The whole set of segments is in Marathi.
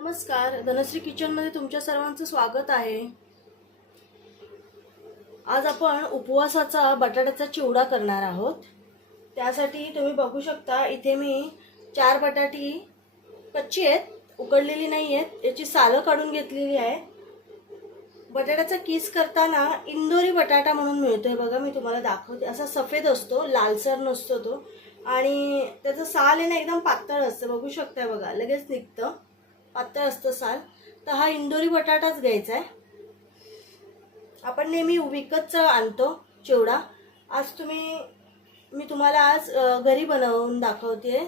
नमस्कार धनश्री किचनमध्ये तुमच्या सर्वांचं स्वागत आहे. आज आपण उपवासाचा बटाट्याचा चिवडा करणार आहोत. त्यासाठी तुम्ही बघू शकता इथे मी चार बटाटी कच्ची आहेत उकडलेली नाही आहेत याची सालं काढून घेतलेली आहे. बटाट्याचा किस करताना इंदोरी बटाटा म्हणून मिळतोय बघा मी तुम्हाला दाखवते. असा सफेद असतो लालसर नसतो तो. आणि त्याचं साल आहे ना एकदम पातळ असतं बघू शकताय बघा लगेच निघतं. पातळ असतं साल. तर हा इंदोरी बटाटाच घ्यायचा आहे. आपण नेहमी विकतचा आणतो चिवडा. आज तुम्ही मी तुम्हाला आज घरी बनवून दाखवते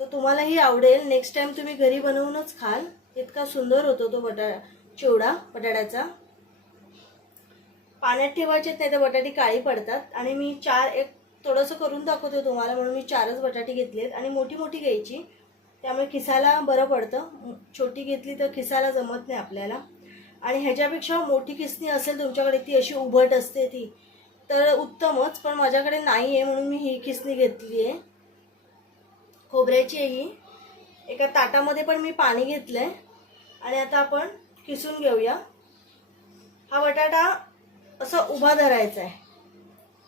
तर तुम्हालाही आवडेल. नेक्स्ट टाइम तुम्ही घरी बनवूनच खाल. इतका सुंदर होतो तो बटा चिवडा बटाट्याचा. पाण्यात ठेवायचे नाही तर बटाटे काळी पडतात. आणि मी चार एक थोडंसं करून दाखवते तुम्हाला. म्हणून मी चारच बटाटे घेतलीत. आणि मोठी मोठी घ्यायची. त्यामुळे खिसायला बरं पडतं. छोटी घेतली तर खिसायला जमत नाही आपल्याला. आणि ह्याच्यापेक्षा मोठी किसणी असेल तुमच्याकडे ती अशी उभट असते ती तर उत्तमच. पण माझ्याकडे नाही आहे म्हणून मी ही खिसणी घेतली आहे खोबऱ्याची आहे ही. एका ताटामध्ये पण मी पाणी घेतलं आहे आणि आता आपण किसून घेऊया. हा बटाटा असा उभा धरायचा आहे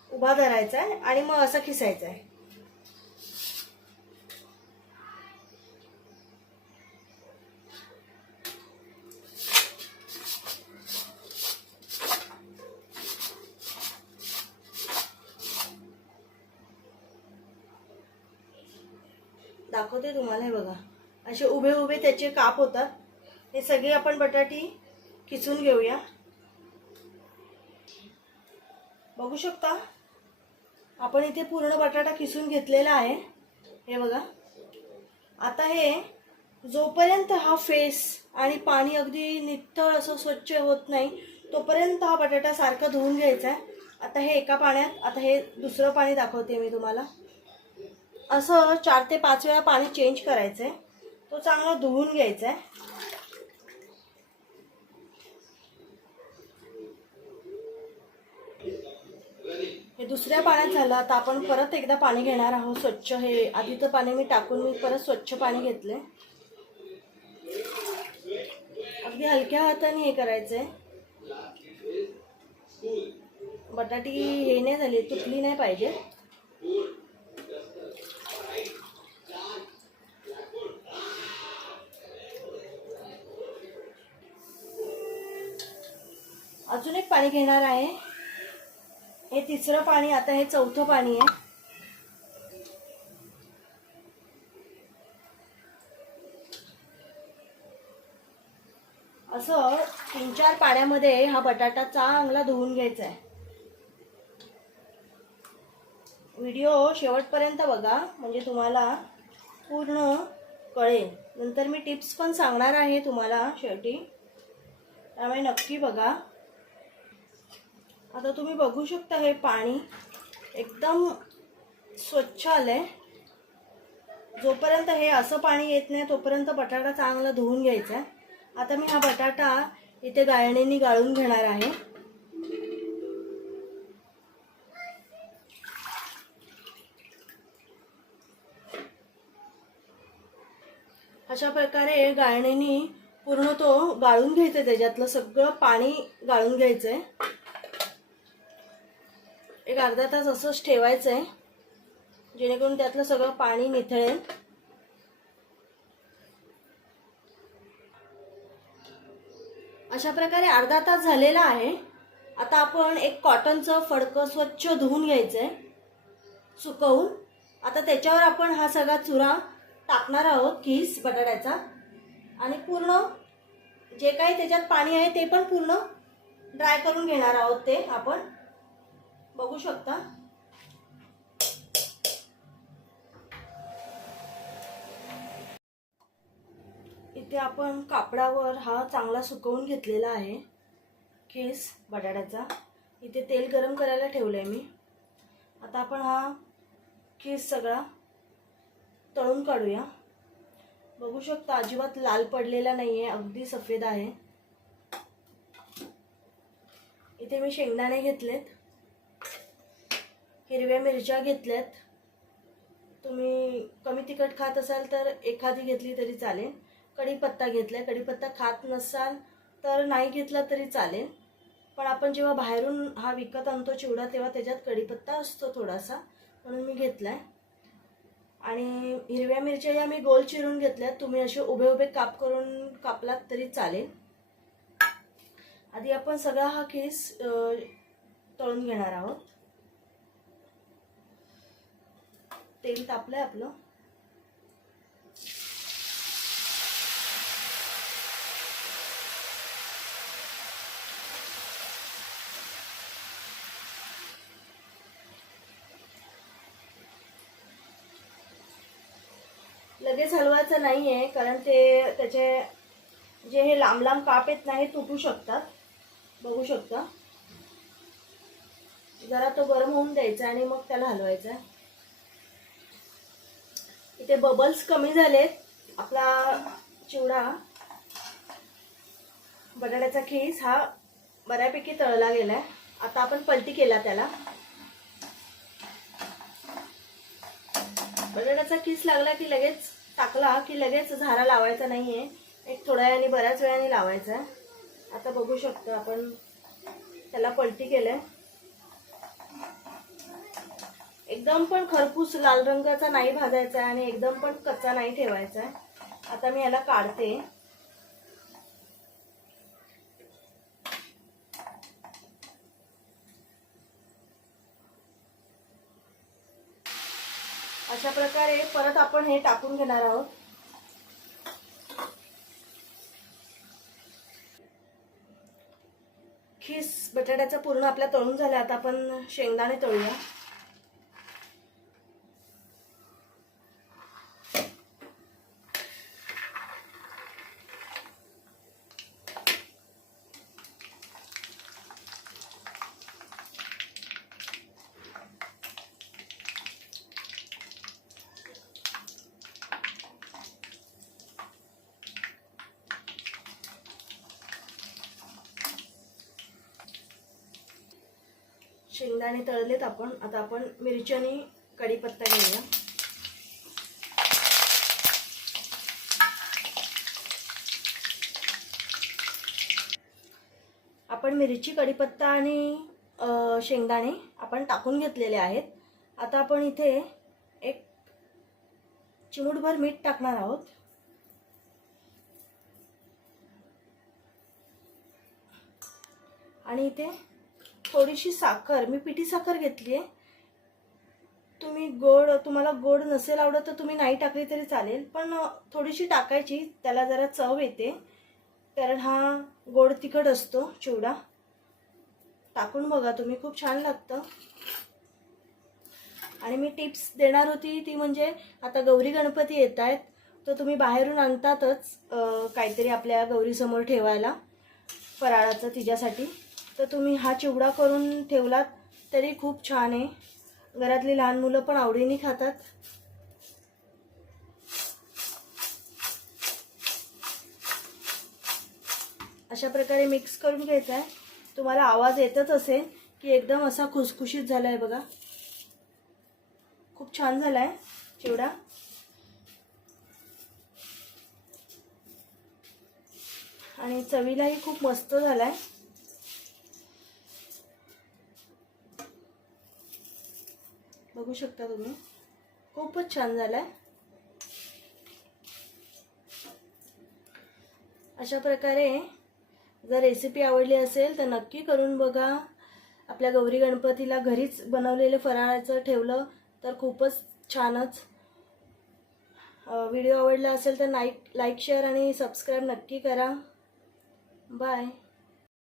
उभा धरायचा आहे आणि मग असा खिसायचा आहे दाखवते तुम्हाला हे बघा. असे उभे उभे त्याचे काप होतात. हे सगळे आपण बटाटी किसून घेऊया. बघू शकता? आपण इथे पूर्ण बटाटा किसून घेतलेला आहे. हे बघा. आता हे जोपर्यंत हा फेस आणि पाणी अगदी नितळ असं स्वच्छ होत नाही तोपर्यंत हा बटाटा सारखा धुवून घ्यायचा आहे. आता हे एका पाण्यात आता हे दुसरं पाणी दाखवते मी तुम्हाला. असं चार ते पाच वेळा पाणी चेंज करायचं आहे तो चांगला धुवून घ्यायचा आहे हे दुसऱ्या पाण्यात झालं. आता आपण परत एकदा पाणी घेणार आहोत स्वच्छ. हे आधीचं पाणी मी टाकून मी परत स्वच्छ पाणी घेतले अगदी हलक्या हाताने हे करायचंय. बटाटी हे नाही झाली तुटली नाही पाहिजे. पाणी घेणार आहे. हे तिसरं पाणी आता हे चौथं पाणी आहे. असं तीन चार पाण्यामध्ये हा बटाटा चांगला धुवून घ्यायचा आहे. व्हिडिओ शेवटपर्यंत बघा म्हणजे तुम्हाला पूर्ण कळेल. नंतर मी टिप्स पण सांगणार आहे तुम्हाला शेवटी. त्यामुळे नक्की बघा. आता तुम्ही बघू शकता हे पाणी एकदम स्वच्छ आलंय. जोपर्यंत हे असं पाणी येत नाही तोपर्यंत बटाटा चांगला धुवून घ्यायचा आहे आता मी हा बटाटा इथे गाळणीने गाळून घेणार आहे. अशा प्रकारे गाळणीने पूर्ण तो गाळून घ्यायचा त्याच्यातलं सगळं पाणी गाळून घ्यायचं आहे एक अर्धा तास असंच ठेवायचं आहे जेणेकरून त्यातलं सगळं पाणी निथळेल. अशा प्रकारे अर्धा तास झालेला आहे. आता आपण एक कॉटनचं फडकं स्वच्छ धुवून घ्यायचं आहे सुकवून. आता त्याच्यावर आपण हा सगळा चुरा टाकणार आहोत किस बटाट्याचा. आणि पूर्ण जे काही त्याच्यात पाणी आहे ते पण पूर्ण ड्राय करून घेणार आहोत ते आपण. बघू शकता. इथे आपण कापडावर हा चांगला सुकवून घेतलेला आहे. केस बटाट्याचा. इथे तेल गरम करायला ठेवलंय मी. आता आपण हा केस सगळा तळून काढूया. बघू शकता अजिबात लाल पडलेला नाही आहे अगदी सफेद आहे. इथे मी शेंगदाणे घेतलेत. हिरव्या मिरच्या घेतल्यात. तुम्ही कमी तिखट खात असाल तर एखादी घेतली तरी चालेल. कढीपत्ता घेतलाय. कढीपत्ता खात नसाल तर नाही घेतला तरी चालेल. पण आपण जेव्हा बाहेरून हा विकत आणतो चिवडा तेव्हा त्याच्यात कढीपत्ता असतो थोडासा. म्हणून मी घेतलाय. आणि हिरव्या मिरच्या या मी गोल चिरून घेतल्यात. तुम्ही असे उभे उभे काप करून कापलात तरी चालेल. आधी आपण सगळा हा केस तळून घेणार आहोत. तेल तापलंय आपलं. लगेच हलवायचं नाही आहे कारण ते त्याचे जे हे लांब लांब काप येत नाही तुटू शकतात. बघू शकता. जरा तो गरम होऊन द्यायचा आणि मग त्याला हलवायचा इथे बबल्स कमी झालेत. आपला चिवडा बटाट्याचा खीस हा बऱ्यापैकी तळला गेलाय. आता आपण पलटी केला त्याला. बटाट्याचा खीस लागला की लगेच टाकला की लगेच झारा लावायचा नाहीये. एक थोड्या वेळाने बऱ्याच वेळाने लावायचा आहे. आता बघू शकतो आपण त्याला पलटी केलंय. एकदम पण खरपूस लाल रंगाचा नाही भाजायचा आहे आणि एकदम पण कच्चा नाही ठेवायचा. आहे आता मी याला काढते. अशा प्रकारे परत आपण हे टाकून घेणार आहोत. खीस बटाट्याचा पूर्ण आपल्या तळून झाला आता आपण शेंगदाणे तळूया. शेंगदाणे तळलेत आपण. आता आपण मिरची आणि कढीपत्ता घेऊया. आपण मिरची कढीपत्ता आणि शेंगदाणे आपण टाकून घेतलेले आहेत. आता आपण इथे एक चिमूटभर मीठ टाकणार आहोत. आणि इथे थोडीशी साखर मी पिठी साखर घेतली आहे तुम्ही गोड तुम्हाला गोड नसेल आवडत तर तुम्ही नाही टाकली तरी चालेल पण थोडीशी टाकायची त्याला जरा चव येते. कारण हा गोड तिखट असतो चिवडा. टाकून बघा तुम्ही खूप छान लागतं. आणि मी टिप्स देणार होती ती म्हणजे आता गौरी गणपती येत आहेत तर तुम्ही बाहेरून आणतातच काहीतरी आपल्या गौरीसमोर ठेवायला फराळाचं तिच्यासाठी. तर तुम्ही हा चिवडा करून ठेवलात तरी खूप छान आहे. घरातली लहान मुलं पण आवडीने खातात. अशा प्रकारे मिक्स करून घ्यायचा आहे तुम्हाला आवाज येतच असेल की एकदम असा खुसखुशीत झाला आहे बघा. खूप छान झाला आहे चिवडा. आणि चवीलाही खूप मस्त झाला आहे बघू शकता तुम्ही. खूपच छान झालाय. अशा प्रकारे जर रेसिपी आवडली असेल तर नक्की करून बघा. आपल्या गौरी गणपतीला घरीच बनवलेलं फराळाचं ठेवलं तर खूपच छानच. व्हिडिओ आवडला असेल तर लाईक लाईक शेअर आणि सबस्क्राईब नक्की करा. बाय